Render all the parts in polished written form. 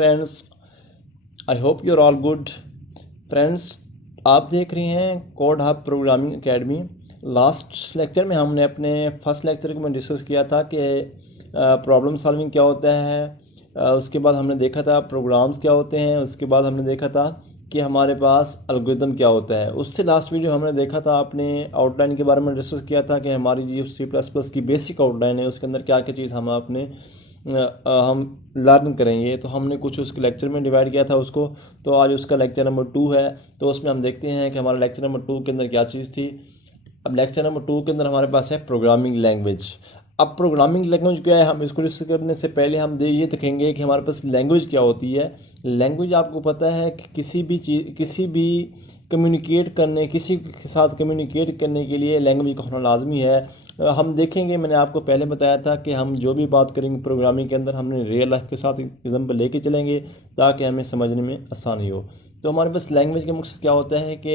Friends, I hope you are all good. Friends, आप देख रहे हैं Code Hub Programming Academy. Last lecture में हमने अपने फर्स्ट लेक्चर में डिस्कस किया था कि प्रॉब्लम सॉल्विंग क्या होता है। उसके बाद हमने देखा था प्रोग्राम्स क्या होते हैं। उसके बाद हमने देखा था कि हमारे पास एल्गोरिथम क्या होता है। उससे लास्ट वीडियो हमने देखा था, आपने आउटलाइन के बारे में डिस्कस किया था कि हमारी जो C++ की बेसिक आउटलाइन है उसके अंदर क्या क्या चीज़ हम लर्न करेंगे। तो हमने कुछ उसके लेक्चर में डिवाइड किया था उसको। तो आज उसका लेक्चर नंबर 2 है। तो उसमें हम देखते हैं कि हमारा लेक्चर नंबर 2 के अंदर क्या चीज़ थी। अब लेक्चर नंबर 2 के अंदर हमारे पास है प्रोग्रामिंग लैंग्वेज। अब प्रोग्रामिंग लैंग्वेज क्या है, हम इसको डिस्कस करने से पहले हम ये देखेंगे कि हमारे पास लैंग्वेज क्या होती है। लैंग्वेज आपको पता है कि किसी भी कम्युनिकेट करने किसी के साथ कम्युनिकेट करने के लिए लैंग्वेज का होना लाजमी है। हम देखेंगे, मैंने आपको पहले बताया था कि हम जो भी बात करेंगे प्रोग्रामिंग के अंदर हमने रियल लाइफ के साथ एग्जाम्पल लेके चलेंगे ताकि हमें समझने में आसानी हो। तो हमारे पास लैंग्वेज का मकसद क्या होता है कि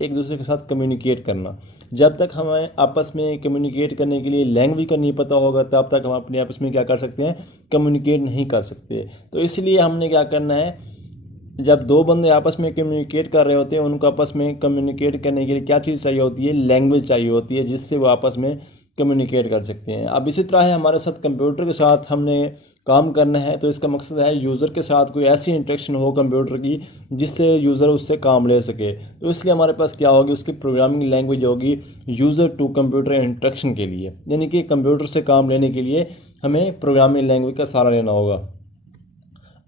एक दूसरे के साथ कम्युनिकेट करना। जब तक हमें आपस में कम्युनिकेट करने के लिए लैंग्वेज का नहीं पता होगा तब तक हम अपने आपस में क्या कर सकते हैं, कम्युनिकेट नहीं कर सकते। तो इसलिए हमने क्या करना है, जब दो बंदे आपस में कम्युनिकेट कर रहे होते हैं उनको आपस में कम्युनिकेट करने के लिए क्या चीज़ चाहिए होती है, लैंग्वेज चाहिए होती है जिससे वो आपस में कम्युनिकेट कर सकते हैं। अब इसी तरह है हमारे साथ कंप्यूटर के साथ हमने काम करना है। तो इसका मकसद है यूज़र के साथ कोई ऐसी इंटरेक्शन हो कंप्यूटर की जिससे यूज़र उससे काम ले सके। तो इसलिए हमारे पास क्या होगी, उसकी प्रोग्रामिंग लैंग्वेज होगी यूज़र टू कंप्यूटर इंटरेक्शन के लिए, यानी कि कंप्यूटर से काम लेने के लिए हमें प्रोग्रामिंग लैंग्वेज का सहारा लेना होगा।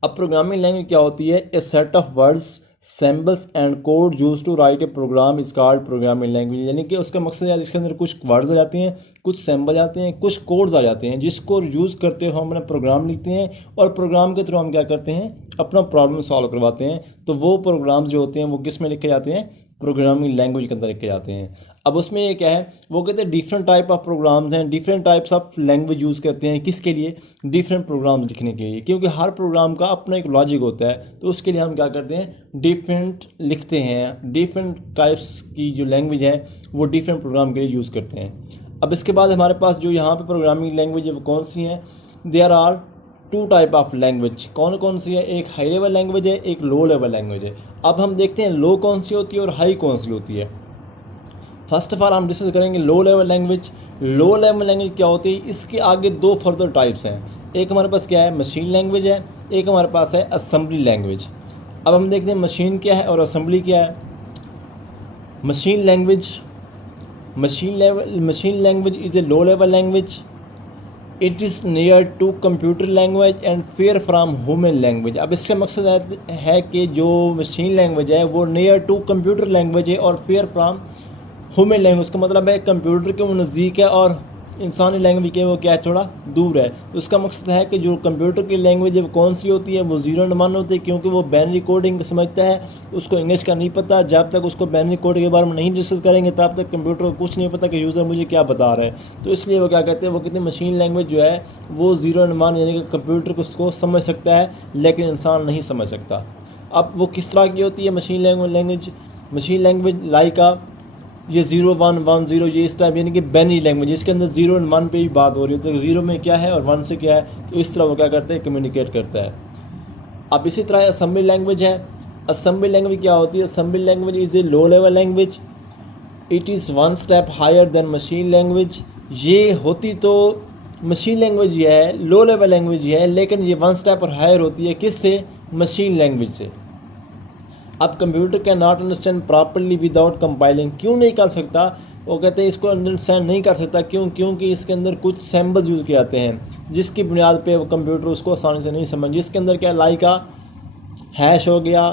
अब प्रोग्रामिंग लैंग्वेज क्या होती है, a set of words symbols and code use to write a program is called programming language. यानी कि उसका मकसद है इसके अंदर कुछ वर्ड्स आ जाते हैं, कुछ सैम्बल आते हैं, कुछ कोड्स आ जाते हैं जिसको यूज़ करते हुए हम अपना प्रोग्राम लिखते हैं और प्रोग्राम के थ्रू हम क्या करते हैं, अपना प्रॉब्लम सॉल्व करवाते हैं। तो वो प्रोग्राम्स जो होते हैं वो किस में लिखे जाते हैं, प्रोग्रामिंग लैंग्वेज के अंदर लिखे जाते हैं। अब उसमें ये क्या है, वो कहते हैं डिफरेंट टाइप ऑफ प्रोग्राम्स हैं, different types of language use करते हैं किसके लिए, डिफरेंट प्रोग्राम लिखने के लिए, क्योंकि हर प्रोग्राम का अपना एक लॉजिक होता है। तो उसके लिए हम क्या करते हैं, डिफरेंट लिखते हैं, डिफरेंट टाइप्स की जो लैंग्वेज है वो डिफरेंट प्रोग्राम के लिए यूज़ करते हैं। अब इसके बाद हमारे पास जो यहाँ पे प्रोग्रामिंग लैंग्वेज है वो कौन सी हैं, there are 2 type of language. कौन कौन सी है, एक हाई लेवल लैंग्वेज है, एक लो लेवल लैंग्वेज है। अब हम देखते हैं लो कौन सी होती है और हाई कौन सी होती है। फर्स्ट ऑफ ऑल हम डिस्कस करेंगे लो लेवल लैंग्वेज। लो लेवल लैंग्वेज क्या होती है, इसके आगे 2 फर्दर टाइप्स हैं। एक हमारे पास क्या है, मशीन लैंग्वेज है, एक हमारे पास है असेंबली लैंग्वेज। अब हम देखते हैं मशीन क्या है और असेंबली क्या है। Machine language is a low level language. It is near to computer language and far from human language. अब इसका मकसद है कि जो मशीन लैंग्वेज है वो नियर टू कंप्यूटर लैंग्वेज है और फेयर फ्राम ह्यूमन लैंग्वेज का मतलब है कंप्यूटर के वो नज़दीक है और इंसानी लैंग्वेज के वो क्या है, थोड़ा दूर है। तो उसका मकसद है कि जो कंप्यूटर की लैंग्वेज है वो कौन सी होती है, वो 0 एंड 1 होती है, क्योंकि वो बाइनरी कोडिंग समझता है, उसको इंग्लिश का नहीं पता। जब तक उसको बाइनरी कोड के बारे में नहीं डिस्कस करेंगे तब तक कंप्यूटर को कुछ नहीं पता कि यूज़र मुझे क्या बता रहा है। तो इसलिए वो क्या कहते हैं, वो कहते हैं मशीन लैंग्वेज जो है वो 0 एंड 1 यानी कि कंप्यूटर को उसको समझ सकता है लेकिन इंसान नहीं समझ सकता। अब वो किस तरह की होती है मशीन लैंग्वेज लाइक ये 0 1 1 0 ये इस टाइप, यानी कि बाइनरी लैंग्वेज, इसके अंदर 0 और 1 पे भी बात हो रही है। तो 0 में क्या है और 1 से क्या है, तो इस तरह वो क्या करते हैं, कम्युनिकेट करता है। अब इसी तरह असेंबली लैंग्वेज है। असेंबली लैंग्वेज क्या होती है, assembly language is a low level language. It is 1 step higher than machine language. ये होती तो मशीन लैंग्वेज ये है, लो लेवल लैंग्वेज ये है, लेकिन ये 1 स्टेप और हायर होती है किससे, मशीन लैंग्वेज से। अब computer can not understand properly without compiling. क्यों नहीं कर सकता, वो कहते हैं इसको अंडरस्टैंड नहीं कर सकता, क्योंकि इसके अंदर कुछ सैम्बल्स यूज़ किए जाते हैं जिसकी बुनियाद पे वो कंप्यूटर उसको आसानी से नहीं समझ। जिसके अंदर क्या लाइक का हैश हो गया,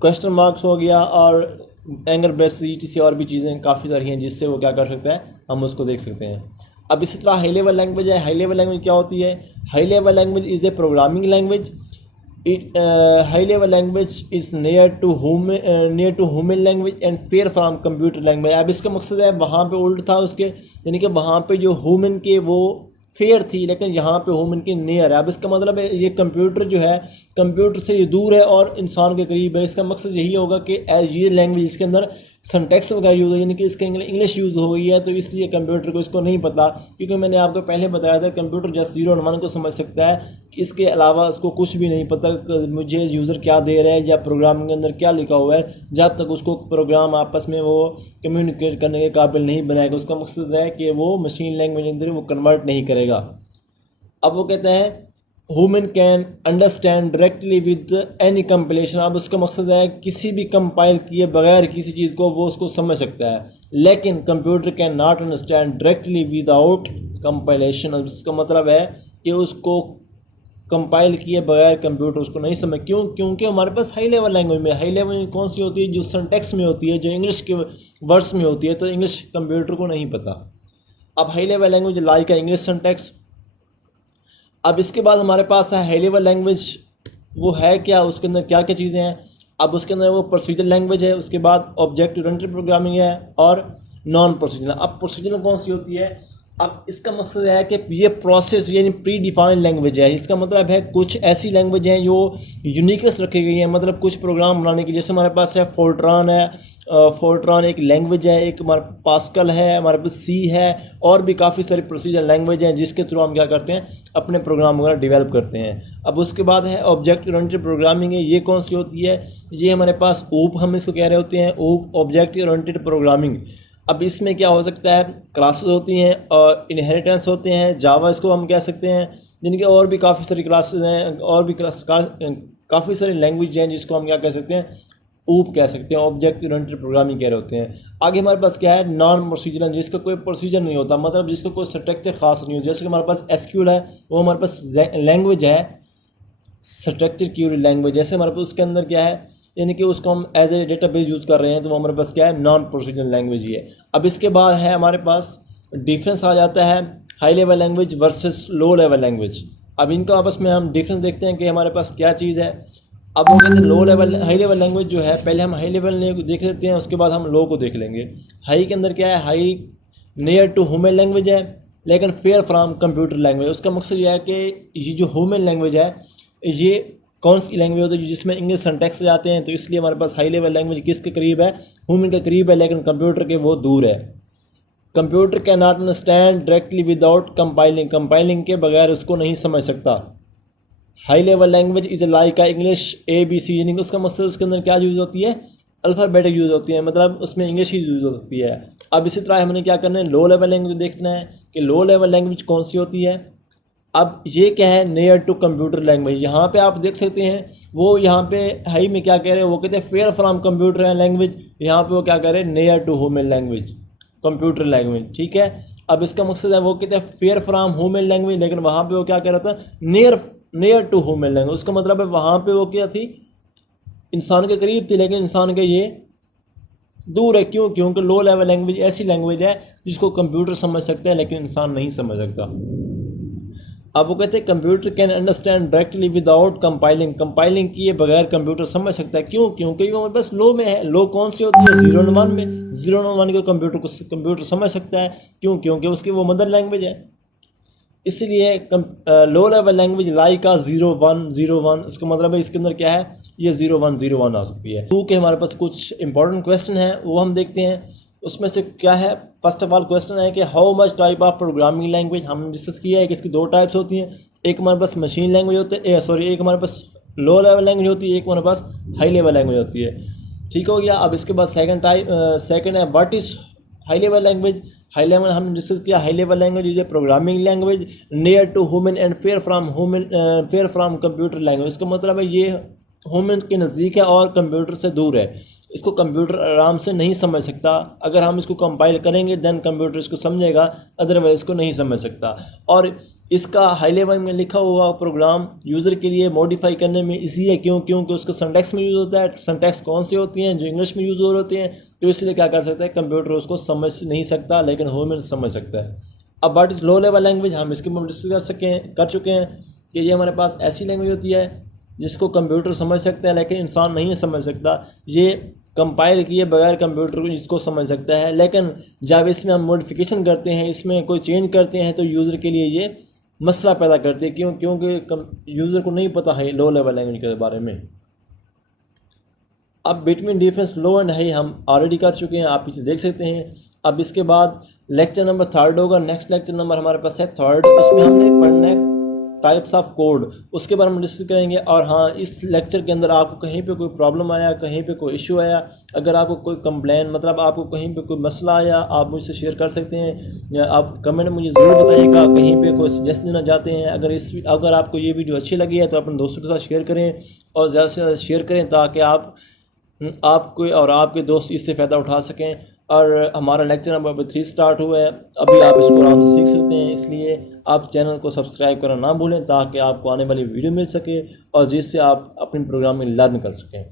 क्वेश्चन मार्क्स हो गया और एंगर ब्रेस ETC और भी चीज़ें काफ़ी सारी हैं जिससे वो क्या कर सकता है, हम उसको देख सकते हैं। अब इसी तरह हाई लेवल लैंग्वेज है। हाई लेवल लैंग्वेज क्या होती है, high level language is a programming language. High level language is near to human language and far from computer language. अब इसका मकसद है, वहाँ पे उल्ट था उसके, यानी कि वहाँ पे जो ह्यूमन के वो फेयर थी लेकिन यहाँ पे ह्यूमन के नियर है। अब इसका मतलब है ये कंप्यूटर जो है कंप्यूटर से ये दूर है और इंसान के करीब है। इसका मकसद यही होगा कि ये लैंग्वेज इसके अंदर सिंटैक्स वगैरह यूज़ हो, यानी कि इसके इंग्लिश यूज़ हो गई है, तो इसलिए कंप्यूटर को इसको नहीं पता, क्योंकि मैंने आपको पहले बताया था कंप्यूटर जस्ट 0 और 1 को समझ सकता है, इसके अलावा उसको कुछ भी नहीं पता मुझे यूज़र क्या दे रहा है या प्रोग्राम के अंदर क्या लिखा हुआ है, जब तक उसको प्रोग्राम आपस में वो कम्युनिकेट करने के काबिल नहीं बनाएगा। उसका मकसद है कि वो मशीन लैंग्वेज के अंदर वो कन्वर्ट नहीं करेगा। अब वो कहते हैं human can understand directly with any compilation. अब उसका मकसद है किसी भी कंपाइल किए बगैर किसी चीज़ को वो उसको समझ सकता है, लेकिन computer can not understand directly without compilation. उसका मतलब है कि उसको कंपाइल किए बगैर कंप्यूटर उसको नहीं समझ। क्यों? क्योंकि हमारे पास हाई लेवल लैंग्वेज में, हाई लेवल कौन सी होती है, जो सिंटैक्स में होती है, जो इंग्लिश के वर्ड्स में होती है, तो इंग्लिश कंप्यूटर को नहीं पता। अब हाई लेवल लैंग्वेज लाइक है इंग्लिश सिंटैक्स। अब इसके बाद हमारे पास है हाई लेवल लैंग्वेज, वो है क्या, उसके अंदर क्या क्या चीज़ें हैं। अब उसके अंदर वो प्रोसीजर लैंग्वेज है, उसके बाद ऑब्जेक्ट ओरिएंटेड प्रोग्रामिंग है और नॉन प्रोसीजरल। अब प्रोसीजरल कौन सी होती है? अब इसका मकसद है कि ये प्रोसेस यानी प्री डिफाइंड लैंग्वेज है। इसका मतलब है कुछ ऐसी लैंग्वेज हैं जो यूनिकनेस रखी गई है, मतलब कुछ प्रोग्राम बनाने के लिए। जैसे हमारे पास है फोर्ट्रान है, फोर्ट्रान एक लैंग्वेज है, एक हमारे पास्कल है, हमारे पास सी है, और भी काफ़ी सारी प्रोसीजर लैंग्वेज हैं जिसके थ्रू हम क्या करते हैं, अपने प्रोग्राम वगैरह डेवलप करते हैं। अब उसके बाद है ऑब्जेक्ट ओरिएंटेड प्रोग्रामिंग है। ये कौन सी होती है? ये हमारे पास ओप हम इसको कह रहे होते हैं, ओप ऑब्जेक्ट ओरिएंटेड प्रोग्रामिंग। अब इसमें क्या हो सकता है, क्लासेस होती हैं और इनहेरिटेंस होते हैं, जावा इसको हम कह सकते हैं, जिनके और भी काफ़ी सारी क्लासेस हैं, और भी काफ़ी सारी लैंग्वेज हैं जिसको हम क्या कह सकते हैं, ऊप कह सकते हैं, ऑब्जेक्ट ओरिएंटेड प्रोग्रामिंग कह रहे होते हैं। आगे हमारे पास क्या है, नॉन प्रोसीजरल, जिसका कोई प्रोसीजर नहीं होता, मतलब जिसका कोई स्ट्रक्चर खास नहीं होता। जैसे कि हमारे पास एसक्यूएल है, वो हमारे पास लैंग्वेज है, स्ट्रक्चर क्यूरी लैंग्वेज। जैसे हमारे पास उसके अंदर क्या है, यानी कि उसको हम एज ए डेटाबेस यूज़ कर रहे हैं, तो वो हमारे पास क्या है, नॉन प्रोसीजरल लैंग्वेज ही है। अब इसके बाद है हमारे पास डिफरेंस आ जाता है, हाई लेवल लैंग्वेज वर्सेस लो लेवल लैंग्वेज। अब इनका आपस में हम डिफरेंस देखते हैं कि हमारे पास क्या चीज़ है। अब वो कहते हैं low level, high level language जो है, पहले हम हाई लेवल देख लेते हैं, उसके बाद हम लो को देख लेंगे। हाई के अंदर क्या है, high near to human language है, लेकिन फेयर फ्रॉम कंप्यूटर लैंग्वेज। उसका मकसद यह है कि ये जो ह्यूमन लैंग्वेज है, ये कौन सी लैंग्वेज होती है जिसमें इंग्लिश सिंटैक्स जाते हैं, तो इसलिए हमारे पास हाई लेवल लैंग्वेज किसके करीब है, ह्यूमन के करीब है, लेकिन कंप्यूटर के वो दूर है। Computer can not understand directly without compiling, compiling के बगैर उसको नहीं समझ सकता। High level language is like का इंग्लिश ABC, यानी कि उसका मकसद उसके अंदर क्या यूज़ होती है, अल्फ़ाबेटिक यूज़ होती है, मतलब उसमें इंग्लिश ही यूज़ हो सकती है। अब इसी तरह हमने क्या करना है, लो लेवल लैंग्वेज देखना है कि लो लेवल लैंग्वेज कौन सी होती है। अब ये क्या है, नियर टू कंप्यूटर लैंग्वेज। यहाँ पे आप देख सकते हैं, वो यहाँ पे हाई में क्या कह रहे हैं, वो कहते हैं फेयर फ्रॉम कंप्यूटर लैंग्वेज, यहाँ पे वो क्या कह रहे हैं, near to human language, computer language, ठीक है। अब इसका मकसद है, वो कहते हैं फेयर फ्रॉम ह्यूमन लैंग्वेज, लेकिन वहाँ पे वो क्या कह रहा था, नियर टू ह्यूमन लैंग्वेज। उसका मतलब है वहाँ पे वो क्या थी, इंसान के करीब थी, लेकिन इंसान के ये दूर है। क्यों? क्योंकि लो लेवल लैंग्वेज ऐसी लैंग्वेज है जिसको कंप्यूटर समझ सकते हैं, लेकिन इंसान नहीं समझ सकता। अब वो कहते हैं computer can understand directly without compiling, compiling किए बगैर कंप्यूटर समझ सकता है। क्यों? क्योंकि वो हमारे पास लो में है। लो कौन सी होती है, 0 और 1 में। 0 और 1 को कंप्यूटर समझ सकता है। क्यों? क्योंकि उसकी वो मदर लैंग्वेज है। इसलिए लो लेवल लैंग्वेज लाइक का 0 1 0 1, इसका मतलब है इसके अंदर क्या है, ये 0 1 0 1 आ सकती है। टू के हमारे पास कुछ इंपॉर्टेंट क्वेश्चन है, वो हम देखते हैं। उसमें से क्या है, फर्स्ट ऑफ ऑल क्वेश्चन है कि how much type of programming language. हमने डिस्कस किया है कि इसकी 2 टाइप्स होती हैं, एक हमारे पास मशीन लैंग्वेज होती है, एक हमारे पास लो लेवल लैंग्वेज होती है, एक हमारे पास हाई लेवल लैंग्वेज होती है। ठीक हो गया। अब इसके बाद सेकंड है what is high level language. High level हमने डिस्कस किया, high level language is a programming language near to human and far from computer language. इसका मतलब है ये ह्यूमन के नज़दीक है और कंप्यूटर से दूर है। इसको कंप्यूटर आराम से नहीं समझ सकता। अगर हम इसको कंपाइल करेंगे देन कंप्यूटर इसको समझेगा, अदरवाइज इसको नहीं समझ सकता। और इसका हाई लेवल में लिखा हुआ प्रोग्राम यूज़र के लिए मॉडिफाई करने में इजी है। क्योंकि उसका सिंटैक्स में यूज़ होता है। सिंटैक्स कौन सी होती हैं, जो इंग्लिश में यूज़ हो रहे होते हैं, तो इसलिए क्या कर सकता है, कंप्यूटर उसको समझ नहीं सकता, लेकिन ह्यूमन समझ सकता है। अब what is low level language, हम इसके में डिस्कस कर चुके हैं कि ये हमारे पास ऐसी लैंग्वेज होती है जिसको कंप्यूटर समझ सकता है, लेकिन इंसान नहीं समझ सकता। ये कंपाइल किए बगैर कंप्यूटर को इसको समझ सकता है, लेकिन जब इसमें हम मॉडिफिकेशन करते हैं, इसमें कोई चेंज करते हैं, तो यूज़र के लिए ये मसला पैदा करती है। क्योंकि यूज़र को नहीं पता है लो लेवल लैंग्वेज के बारे में। अब between difference low and high हम ऑलरेडी कर चुके हैं, आप इसे देख सकते हैं। अब इसके बाद लेक्चर नंबर 3 होगा, नेक्स्ट लेक्चर नंबर हमारे पास है 3, उसमें हमने पढ़ना है टाइप्स ऑफ कोड, उसके बारे में डिस्कस करेंगे। और हाँ, इस लेक्चर के अंदर आपको कहीं पे कोई प्रॉब्लम आया, कहीं पे कोई इशू आया, अगर आपको कोई कंप्लेन मतलब आपको कहीं पे कोई मसला आया, आप मुझसे शेयर कर सकते हैं। आप कमेंट में मुझे ज़रूर बताइएगा, कहीं पे कोई सजेस्ट देना चाहते हैं। अगर आपको ये वीडियो अच्छी लगी है तो अपने दोस्तों के साथ शेयर करें और ज़्यादा से ज़्यादा शेयर करें ताकि आपको और आपके दोस्त इससे फ़ायदा उठा सकें। और हमारा लेक्चर नंबर 3 स्टार्ट हुआ है, अभी आप इसको आराम से सीख सकते हैं। इसलिए आप चैनल को सब्सक्राइब करना ना भूलें ताकि आपको आने वाली वीडियो मिल सके और जिससे आप अपनी प्रोग्रामिंग लर्न कर सकें।